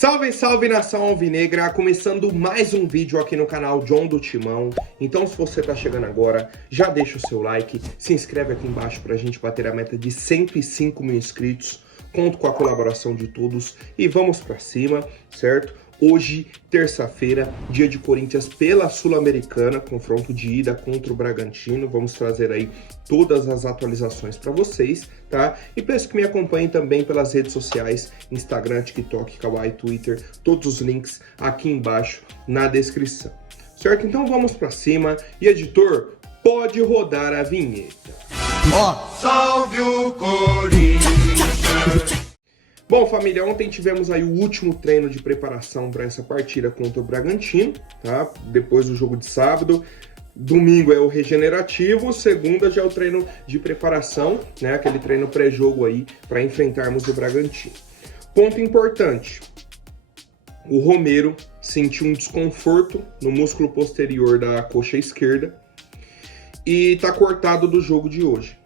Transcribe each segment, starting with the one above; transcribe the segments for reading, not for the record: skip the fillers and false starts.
Salve, salve nação alvinegra, começando mais um vídeo aqui no canal John do Timão. Então se você tá chegando agora, já deixa o seu like, se inscreve aqui embaixo pra gente bater a meta de 105 mil inscritos. Conto com a colaboração de todos e vamos pra cima, certo? Hoje, terça-feira, dia de Corinthians pela Sul-Americana, confronto de ida contra o Bragantino. Vamos trazer aí todas as atualizações para vocês, tá? E peço que me acompanhem também pelas redes sociais, Instagram, TikTok, Kawaii, Twitter, todos os links aqui embaixo na descrição, certo? Então vamos para cima e, editor, pode rodar a vinheta. Salve o Corinthians! Bom, família, ontem tivemos aí o último treino de preparação para essa partida contra o Bragantino, tá? Depois do jogo de sábado. Domingo é o regenerativo, segunda já é o treino de preparação, né? Aquele treino pré-jogo aí para enfrentarmos o Bragantino. Ponto importante: o Romero sentiu um desconforto no músculo posterior da coxa esquerda e tá cortado do jogo de hoje.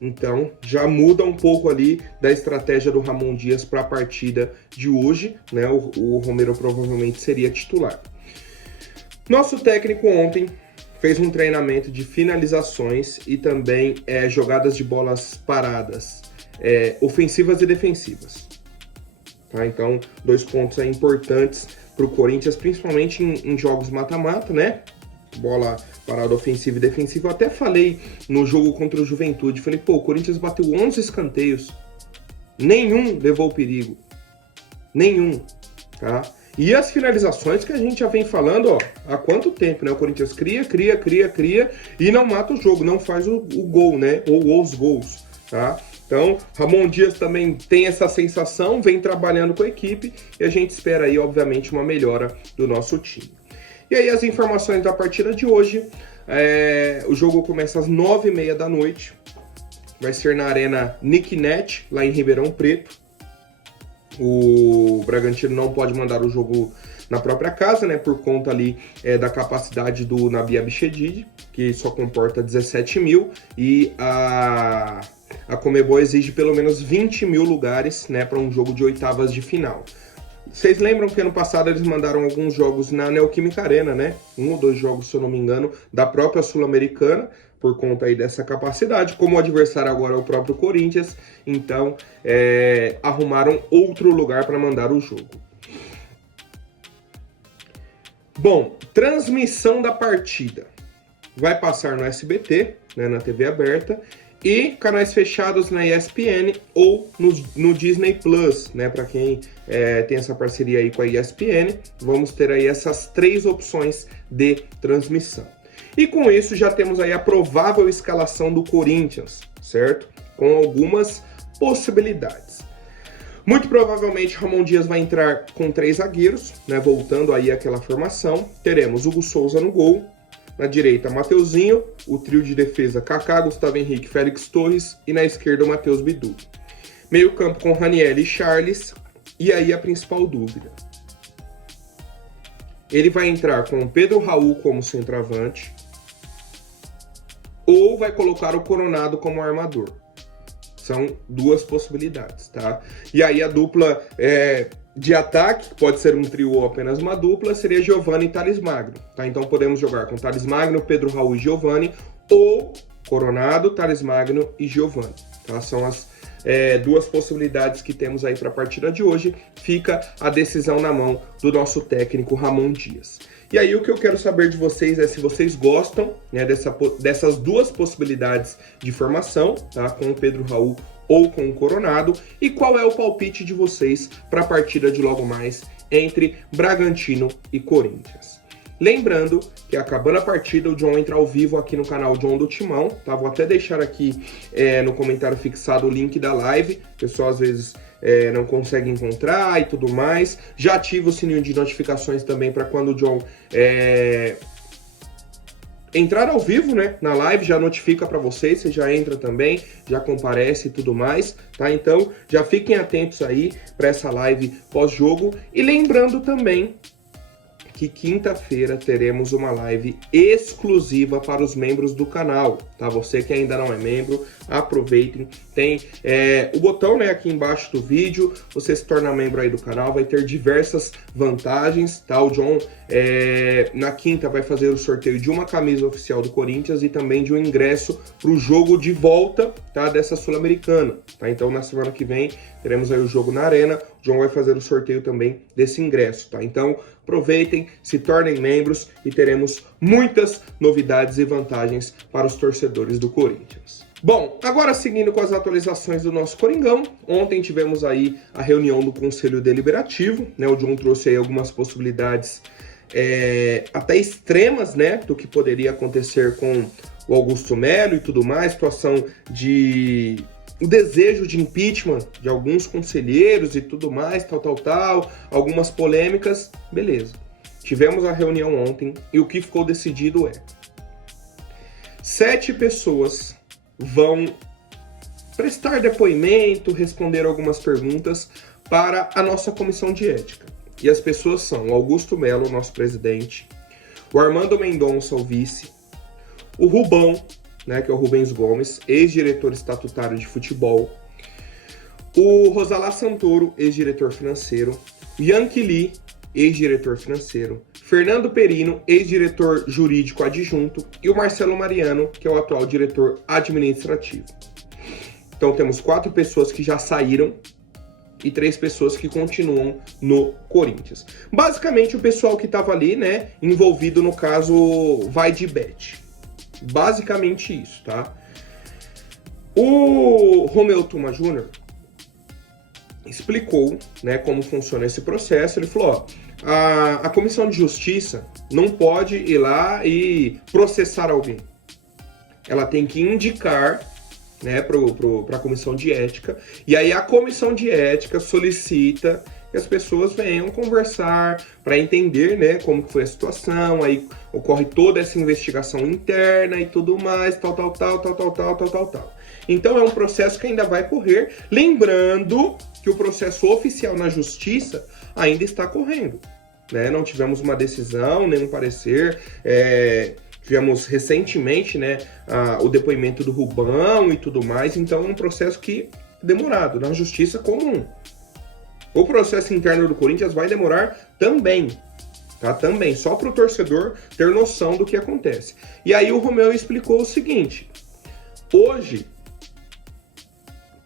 Então, já muda um pouco ali da estratégia do Ramon Dias para a partida de hoje, né? O Romero provavelmente seria titular. Nosso técnico ontem fez um treinamento de finalizações e também jogadas de bolas paradas, ofensivas e defensivas. Tá? Então, 2 pontos aí importantes para o Corinthians, principalmente em jogos mata-mata, né? Bola parada ofensiva e defensiva. Eu até falei no jogo contra o Juventude, falei, pô, o Corinthians bateu 11 escanteios, nenhum levou perigo, nenhum, tá? E as finalizações que a gente já vem falando, ó, há quanto tempo, né? O Corinthians cria e não mata o jogo, não faz o gol, né? Ou os gols, tá? Então, Ramon Dias também tem essa sensação, vem trabalhando com a equipe e a gente espera aí, obviamente, uma melhora do nosso time. E aí as informações da partida de hoje: o jogo começa às 9h30 da noite, vai ser na Arena Nicknet, lá em Ribeirão Preto. O Bragantino não pode mandar o jogo na própria casa, né, por conta ali da capacidade do Nabi Abichedid, que só comporta 17 mil, e a Conmebol exige pelo menos 20 mil lugares, né, para um jogo de oitavas de final. Vocês lembram que ano passado eles mandaram alguns jogos na Neoquímica Arena, né? 1 ou 2 jogos, se eu não me engano, da própria Sul-Americana, por conta aí dessa capacidade. Como o adversário agora é o próprio Corinthians, então arrumaram outro lugar para mandar o jogo. Bom, transmissão da partida. Vai passar no SBT, né, na TV aberta, e canais fechados na ESPN ou no Disney Plus, né? Para quem tem essa parceria aí com a ESPN, vamos ter aí essas 3 opções de transmissão. E com isso já temos aí a provável escalação do Corinthians, certo? Com algumas possibilidades. Muito provavelmente Ramon Dias vai entrar com 3 zagueiros, né? Voltando aí àquela formação. Teremos Hugo Souza no gol. Na direita, Mateuzinho, o trio de defesa, Kaká, Gustavo Henrique, Félix Torres, e na esquerda, o Matheus Bidu. Meio campo com Ranieri e Charles, e aí a principal dúvida: ele vai entrar com o Pedro Raul como centroavante, ou vai colocar o Coronado como armador? São 2 possibilidades, tá? E aí a dupla de ataque, pode ser um trio ou apenas uma dupla, seria Giovani e Thales Magno, tá? Então podemos jogar com Thales Magno, Pedro Raul e Giovani, ou Coronado, Thales Magno e Giovani, tá? São as 2 possibilidades que temos aí para a partida de hoje. Fica a decisão na mão do nosso técnico Ramon Dias. E aí o que eu quero saber de vocês é se vocês gostam, né, dessas 2 possibilidades de formação, tá? Com o Pedro Raul ou com o Coronado, e qual é o palpite de vocês para a partida de logo mais entre Bragantino e Corinthians. Lembrando que acabando a partida, o John entra ao vivo aqui no canal John do Timão, tá? Vou até deixar aqui no comentário fixado o link da live, o pessoal às vezes não consegue encontrar e tudo mais. Já ativa o sininho de notificações também para quando o John entrar ao vivo, né, na live, já notifica para vocês, você já entra também, já comparece e tudo mais, tá? Então, já fiquem atentos aí para essa live pós-jogo. E lembrando também que quinta-feira teremos uma live exclusiva para os membros do canal, tá? Você que ainda não é membro, aproveitem. Tem o botão, né, aqui embaixo do vídeo, você se torna membro aí do canal, vai ter diversas vantagens, tá? O John, na quinta, vai fazer o sorteio de uma camisa oficial do Corinthians e também de um ingresso para o jogo de volta, tá? Dessa Sul-Americana, tá? Então, na semana que vem, teremos aí o jogo na Arena, o John vai fazer o sorteio também desse ingresso, tá? Então, aproveitem, se tornem membros e teremos muitas novidades e vantagens para os torcedores do Corinthians. Bom, agora seguindo com as atualizações do nosso Coringão, ontem tivemos aí a reunião do Conselho Deliberativo, né? O John trouxe aí algumas possibilidades até extremas, né, do que poderia acontecer com o Augusto Melo e tudo mais, situação de o desejo de impeachment de alguns conselheiros e tudo mais, tal, algumas polêmicas, beleza. Tivemos a reunião ontem e o que ficou decidido 7 pessoas vão prestar depoimento, responder algumas perguntas para a nossa comissão de ética. E as pessoas são o Augusto Melo, nosso presidente, o Armando Mendonça, o vice, o Rubão, né, que é o Rubens Gomes, ex-diretor estatutário de futebol, o Rosalá Santoro, ex-diretor financeiro, Yankee Lee, ex-diretor financeiro, Fernando Perino, ex-diretor jurídico adjunto, e o Marcelo Mariano, que é o atual diretor administrativo. Então temos 4 pessoas que já saíram e 3 pessoas que continuam no Corinthians. Basicamente o pessoal que estava ali, né, envolvido no caso Vai de Bet. Basicamente isso, tá? O Romeu Tuma Jr. explicou, né, como funciona esse processo. Ele falou, a Comissão de Justiça não pode ir lá e processar alguém. Ela tem que indicar, né, para a Comissão de Ética, e aí a Comissão de Ética solicita que as pessoas venham conversar para entender, né, como que foi a situação, aí ocorre toda essa investigação interna e tudo mais, tal. Então é um processo que ainda vai correr, lembrando que o processo oficial na Justiça ainda está correndo, né? Não tivemos uma decisão, nenhum parecer, tivemos recentemente, né, o depoimento do Rubão e tudo mais, então é um processo que é demorado, na Justiça comum. O processo interno do Corinthians vai demorar também, tá? Também, só para o torcedor ter noção do que acontece. E aí o Romeu explicou o seguinte, hoje,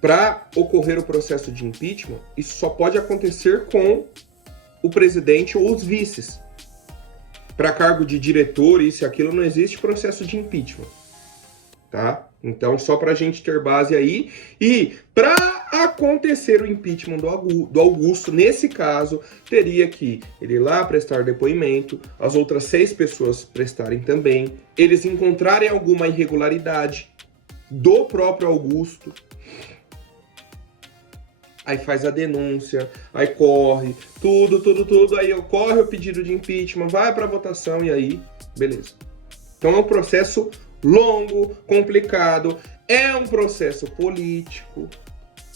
para ocorrer o processo de impeachment, isso só pode acontecer com o presidente ou os vices. Para cargo de diretor, isso e aquilo, não existe processo de impeachment, tá? Então, só para a gente ter base aí. E para acontecer o impeachment do Augusto, nesse caso, teria que ele ir lá prestar depoimento, as outras 6 pessoas prestarem também, eles encontrarem alguma irregularidade do próprio Augusto, aí faz a denúncia, aí corre, tudo, aí ocorre o pedido de impeachment, vai para votação e aí, beleza. Então é um processo longo, complicado, é um processo político,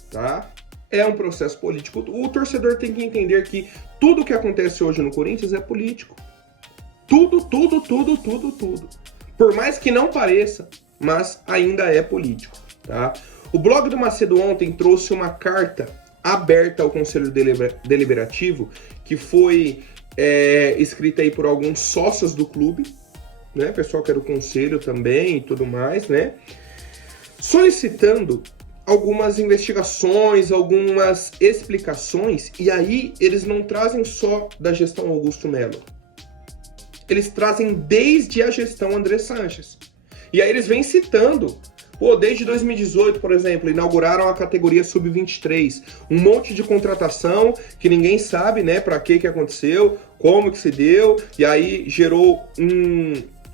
tá? É um processo político. O torcedor tem que entender que tudo que acontece hoje no Corinthians é político. Tudo. Por mais que não pareça, mas ainda é político, tá? O blog do Macedo ontem trouxe uma carta aberta ao Conselho Deliberativo que foi escrita aí por alguns sócios do clube, né? Pessoal que era do conselho também e tudo mais, né? Solicitando algumas investigações, algumas explicações, e aí eles não trazem só da gestão Augusto Melo. Eles trazem desde a gestão André Sanches. E aí eles vêm citando, desde 2018, por exemplo, inauguraram a categoria Sub-23, um monte de contratação que ninguém sabe, né, para que aconteceu, como que se deu, e aí gerou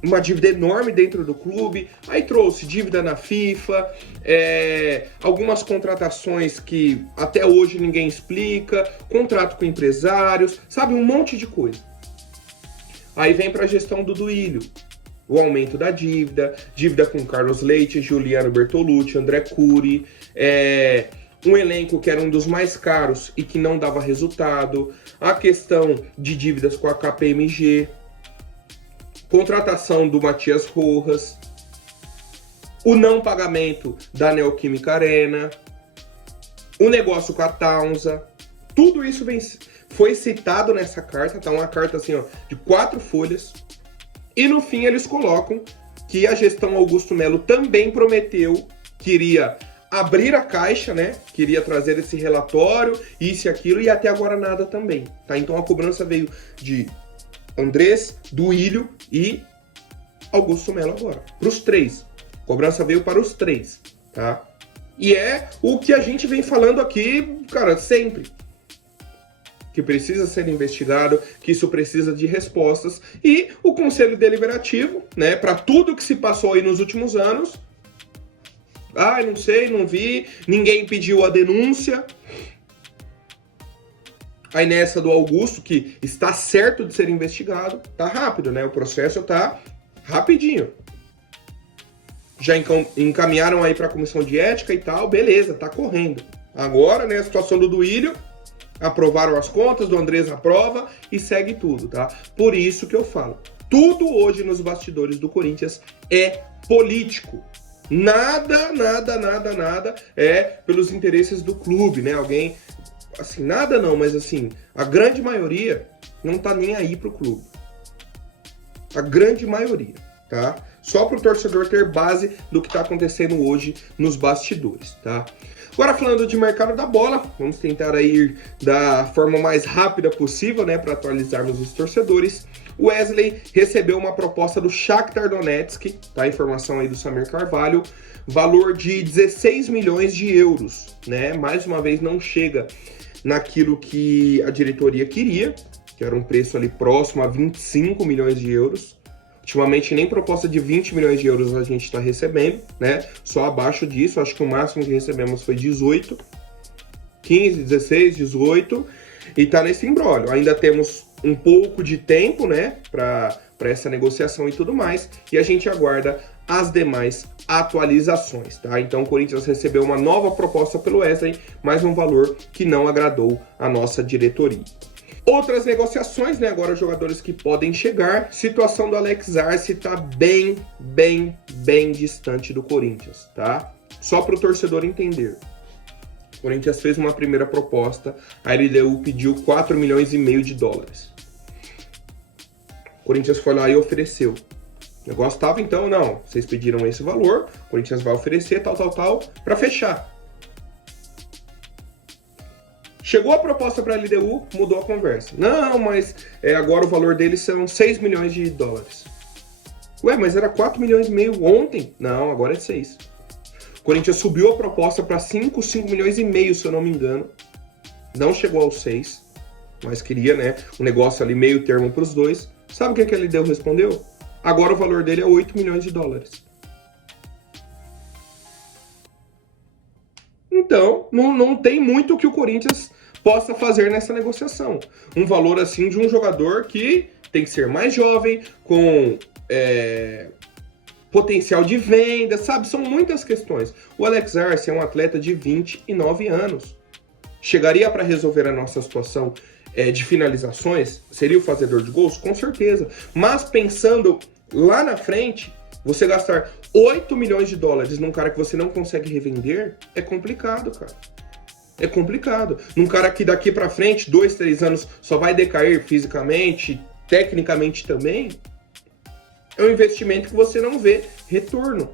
uma dívida enorme dentro do clube, aí trouxe dívida na FIFA, algumas contratações que até hoje ninguém explica, contrato com empresários, sabe, um monte de coisa. Aí vem para a gestão do Duílio, o aumento da dívida com Carlos Leite, Juliano Bertolucci, André Cury, um elenco que era um dos mais caros e que não dava resultado, a questão de dívidas com a KPMG, contratação do Matias Rojas, o não pagamento da Neoquímica Arena, o negócio com a Taunza, tudo isso foi citado nessa carta, tá? Uma carta assim, ó, de 4 folhas, e no fim eles colocam que a gestão Augusto Melo também prometeu que iria abrir a caixa, né? Queria trazer esse relatório, isso e aquilo, e até agora nada também, tá? Então a cobrança veio de Andrés, Duílio e Augusto Melo agora. Para os 3. A cobrança veio para os 3, tá? E é o que a gente vem falando aqui, cara, sempre. Que precisa ser investigado, que isso precisa de respostas. E o Conselho Deliberativo, né, para tudo que se passou aí nos últimos anos, não sei, não vi, ninguém pediu a denúncia. Aí nessa do Augusto, que está certo de ser investigado, tá rápido, né? O processo tá rapidinho. Já encaminharam aí para a comissão de ética e tal, beleza, tá correndo. Agora, né, a situação do Duílio, aprovaram as contas, do Andrés aprova e segue tudo, tá? Por isso que eu falo, tudo hoje nos bastidores do Corinthians é político. Nada é pelos interesses do clube, né? Alguém, assim, nada não, mas assim, a grande maioria não tá nem aí pro clube. A grande maioria, tá? Só pro torcedor ter base do que tá acontecendo hoje nos bastidores, tá? Agora falando de mercado da bola, vamos tentar aí ir da forma mais rápida possível, né, para atualizarmos os torcedores. O Wesley recebeu uma proposta do Shakhtar Donetsk, tá? Informação aí do Samir Carvalho, valor de 16 milhões de euros, né? Mais uma vez não chega naquilo que a diretoria queria, que era um preço ali próximo a 25 milhões de euros. Ultimamente nem proposta de 20 milhões de euros a gente está recebendo, né? Só abaixo disso, acho que o máximo que recebemos foi 18, 15, 16, 18, e tá nesse imbróglio. Ainda temos um pouco de tempo, né, para essa negociação e tudo mais, e a gente aguarda as demais atualizações, tá? Então o Corinthians recebeu uma nova proposta pelo Wesley, mais um valor que não agradou a nossa diretoria. Outras negociações, né? Agora jogadores que podem chegar. Situação do Alex Arce tá bem distante do Corinthians, tá? Só para o torcedor entender. O Corinthians fez uma primeira proposta, a LDU pediu 4 milhões e meio de dólares. O Corinthians foi lá e ofereceu. O negócio tava então, não, vocês pediram esse valor, o Corinthians vai oferecer tal, para fechar. Chegou a proposta para a LDU, mudou a conversa. Não, mas agora o valor deles são 6 milhões de dólares. Ué, mas era 4 milhões e meio ontem? Não, agora é 6. O Corinthians subiu a proposta para 5 milhões e meio, se eu não me engano. Não chegou aos 6, mas queria, né, um negócio ali meio termo para os dois. Sabe o que a LDU respondeu? Agora o valor dele é 8 milhões de dólares. Então, não tem muito que o Corinthians possa fazer nessa negociação. Um valor assim de um jogador que tem que ser mais jovem, com potencial de venda, sabe? São muitas questões. O Alex Arce é um atleta de 29 anos. Chegaria para resolver a nossa situação de finalizações? Seria o fazedor de gols? Com certeza. Mas pensando lá na frente, você gastar 8 milhões de dólares num cara que você não consegue revender é complicado, cara. É complicado. Num cara que daqui pra frente, 2, 3 anos, só vai decair fisicamente, tecnicamente também, é um investimento que você não vê retorno.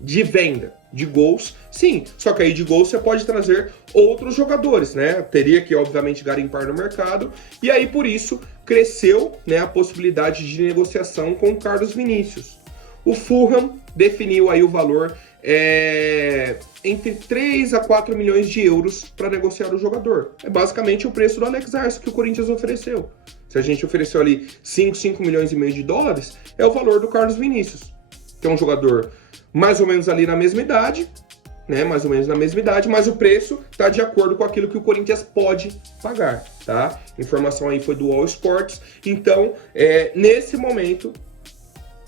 De venda, de gols, sim. Só que aí de gols você pode trazer outros jogadores, né? Teria que, obviamente, garimpar no mercado. E aí, por isso, cresceu, né, a possibilidade de negociação com o Carlos Vinícius. O Fulham definiu aí o valor entre 3 a 4 milhões de euros para negociar o jogador. É basicamente o preço do Alex Arce que o Corinthians ofereceu. Se a gente ofereceu ali 5 milhões e meio de dólares, é o valor do Carlos Vinícius, que é um jogador mais ou menos ali na mesma idade, né? Mais ou menos na mesma idade, mas o preço está de acordo com aquilo que o Corinthians pode pagar, tá? Informação aí foi do All Sports. Então, nesse momento,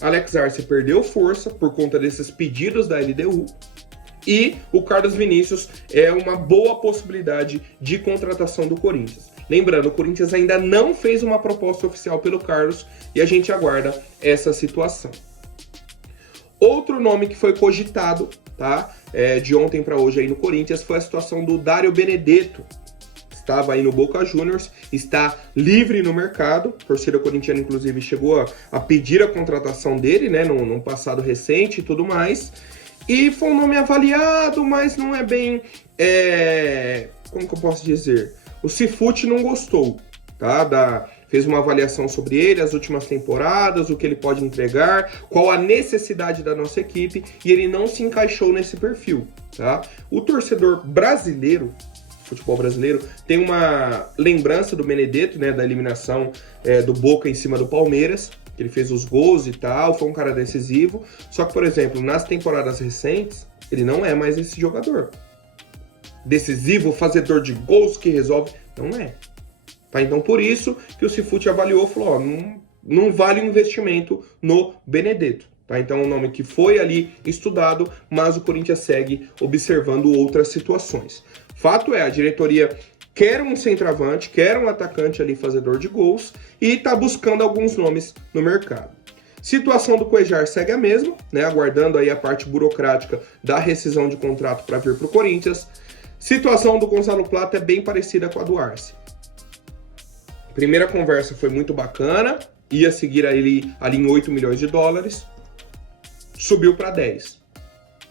Alex Arce perdeu força por conta desses pedidos da LDU e o Carlos Vinícius é uma boa possibilidade de contratação do Corinthians. Lembrando, o Corinthians ainda não fez uma proposta oficial pelo Carlos e a gente aguarda essa situação. Outro nome que foi cogitado, tá, de ontem para hoje aí no Corinthians foi a situação do Dário Benedetto. Estava aí no Boca Juniors, está livre no mercado. A torcida corintiana, inclusive, chegou a pedir a contratação dele, né, num passado recente e tudo mais. E foi um nome avaliado, mas não é bem... como que eu posso dizer? O Cifute não gostou, tá? Fez uma avaliação sobre ele, as últimas temporadas, o que ele pode entregar, qual a necessidade da nossa equipe, e ele não se encaixou nesse perfil, tá? O torcedor brasileiro, futebol brasileiro, tem uma lembrança do Benedetto, né, da eliminação do Boca em cima do Palmeiras, que ele fez os gols e tal, foi um cara decisivo, só que, por exemplo, nas temporadas recentes, ele não é mais esse jogador. Decisivo, fazedor de gols que resolve, não é. Tá? Então, por isso que o Cifute avaliou e falou, não vale o investimento no Benedetto. Tá? Então, é um nome que foi ali estudado, mas o Corinthians segue observando outras situações. Fato é, a diretoria quer um centroavante, quer um atacante ali fazedor de gols e está buscando alguns nomes no mercado. Situação do Cuéllar segue a mesma, né? Aguardando aí a parte burocrática da rescisão de contrato para vir para o Corinthians. Situação do Gonzalo Plata é bem parecida com a do Arce. Primeira conversa foi muito bacana, ia seguir ali em 8 milhões de dólares, subiu para 10.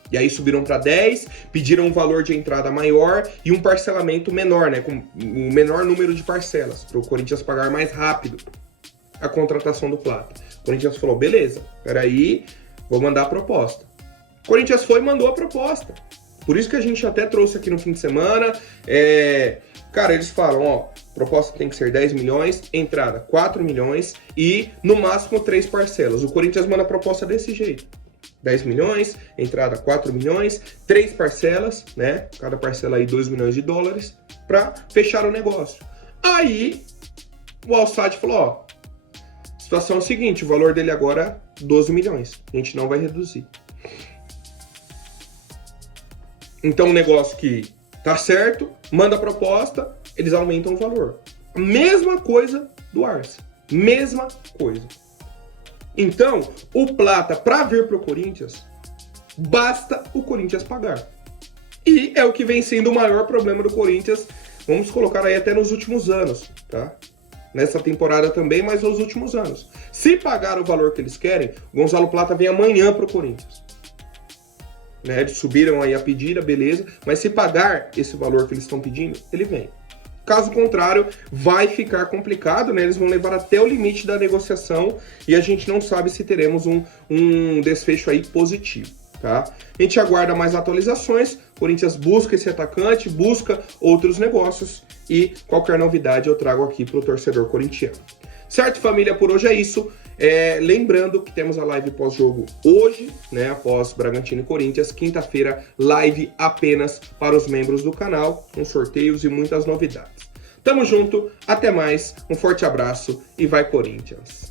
E aí subiram para 10, pediram um valor de entrada maior e um parcelamento menor, né, com o menor número de parcelas, para o Corinthians pagar mais rápido a contratação do Plata. O Corinthians falou, beleza, peraí, vou mandar a proposta. O Corinthians foi e mandou a proposta. Por isso que a gente até trouxe aqui no fim de semana, cara, eles falam, ó, proposta tem que ser 10 milhões, entrada 4 milhões e no máximo 3 parcelas. O Corinthians manda a proposta desse jeito. 10 milhões, entrada 4 milhões, 3 parcelas, né? Cada parcela aí 2 milhões de dólares, para fechar o negócio. Aí, o Al-Sadd falou, ó, a situação é o seguinte, o valor dele agora é 12 milhões, a gente não vai reduzir. Então, um negócio que tá certo, manda a proposta, eles aumentam o valor. A mesma coisa do Arce, mesma coisa. Então, o Plata, para vir pro Corinthians, basta o Corinthians pagar. E é o que vem sendo o maior problema do Corinthians, vamos colocar aí até nos últimos anos, tá? Nessa temporada também, mas nos últimos anos. Se pagar o valor que eles querem, o Gonzalo Plata vem amanhã pro Corinthians. Né? Eles subiram aí a pedida, beleza, mas se pagar esse valor que eles estão pedindo, ele vem. Caso contrário, vai ficar complicado, né? Eles vão levar até o limite da negociação e a gente não sabe se teremos um desfecho aí positivo, tá? A gente aguarda mais atualizações, o Corinthians busca esse atacante, busca outros negócios e qualquer novidade eu trago aqui para o torcedor corintiano. Certo, família? Por hoje é isso. Lembrando que temos a live pós-jogo hoje, né? Após Bragantino e Corinthians, quinta-feira, live apenas para os membros do canal, com sorteios e muitas novidades. Tamo junto, até mais, um forte abraço e vai Corinthians!